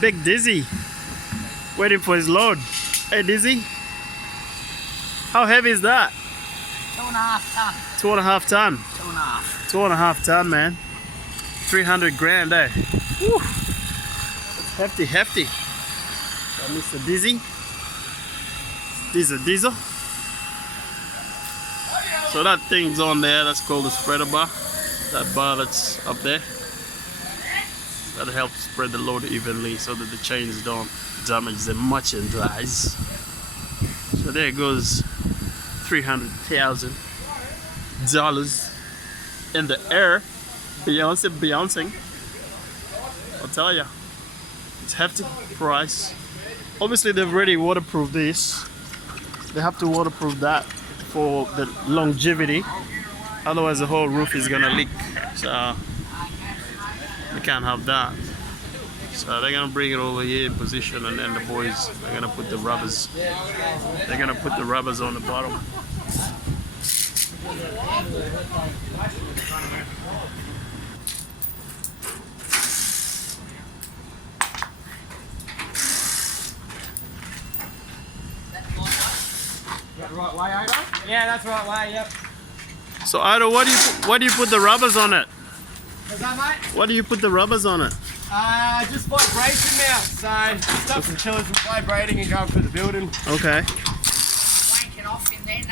Big Dizzy. Waiting for his load. Hey Dizzy. How heavy is that? 2.5 ton. 2.5 ton. 2.5. 2.5 ton, man. 300 grand, eh? Woo. That's hefty, hefty. So Mr. Dizzy. Diesel. So that thing's on there, that's called the spreader bar. That bar that's up there. That helps spread the load evenly so that the chains don't damage the merchandise. So there goes $300,000 in the air. Beyonce. I'll tell ya, it's hefty price. Obviously they've already waterproofed this. They have to waterproof that for the longevity. Otherwise the whole roof is gonna leak. So we can't have that. So they're gonna bring it over here in position, and then the boys are gonna put the rubbers. They're gonna put the rubbers on the bottom. That the right way, Ido? Yeah, that's the right way, yep. So Ido, why do you put the rubbers on it? What's that, mate? Why do you put the rubbers on it? Just vibration now. So, stop the chillers from vibrating and going through the building. Okay. Wanking off in there,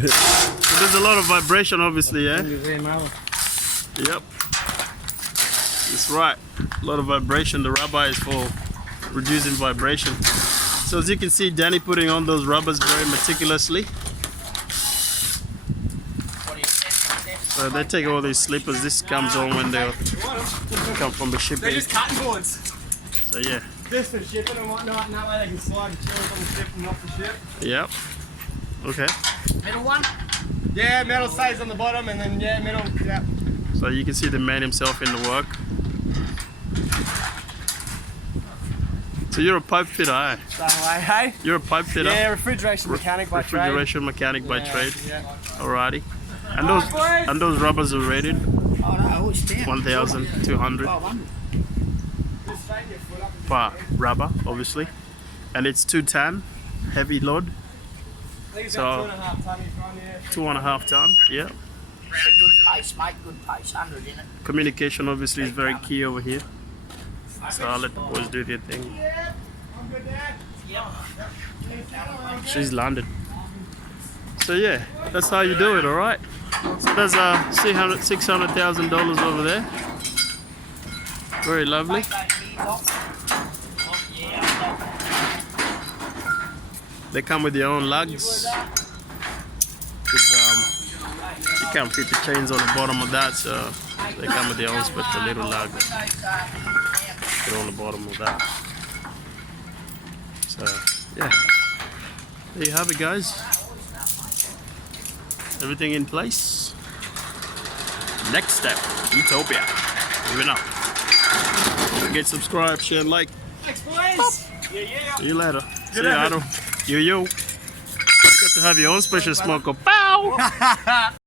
So there's a lot of vibration, obviously, yeah? Yep. That's right. A lot of vibration. The rubber is for reducing vibration. So as you can see, Danny putting on those rubbers very meticulously. So they take all these slippers. This comes on when they come from the shipping. They're just cutting boards. So yeah. Just for shipping and whatnot, and that way they can slide the chillers on the ship and off the ship. Yep. Okay. Middle one? Yeah, metal stays on the bottom, and then yeah, metal, yeah. So you can see the man himself in the work. So you're a pipe fitter, eh? That way, hey? You're a pipe fitter. Yeah, refrigeration mechanic by trade. Refrigeration mechanic by trade. Yeah. Alrighty. And those rubbers are rated Oh no, it's down. 1,200 Just straighten your foot up. per rubber, obviously. And it's 210 heavy load. I think it's So- about 2.5 tonnes from here. 2.5 ton. Yeah. Good pace, mate, good pace. 100 in it. Communication obviously is very key over here. So I'll let the boys do their thing. Yeah, I'm good, Dad. Yep. She's landed. So yeah, that's how you do it, alright? So there's $600,000 over there. Very lovely. They come with their own lugs. 'Cause, you can't fit the chains on the bottom of that, so they come with their own special little lug. Put on the bottom of that. So yeah, there you have it, guys. Everything in place. Next step, Utopia. Moving up. Don't forget, subscribe, share, and like. Thanks, boys. Yeah. See you later. See you, Otto. Yo. You got to have your own special smoker. Pow!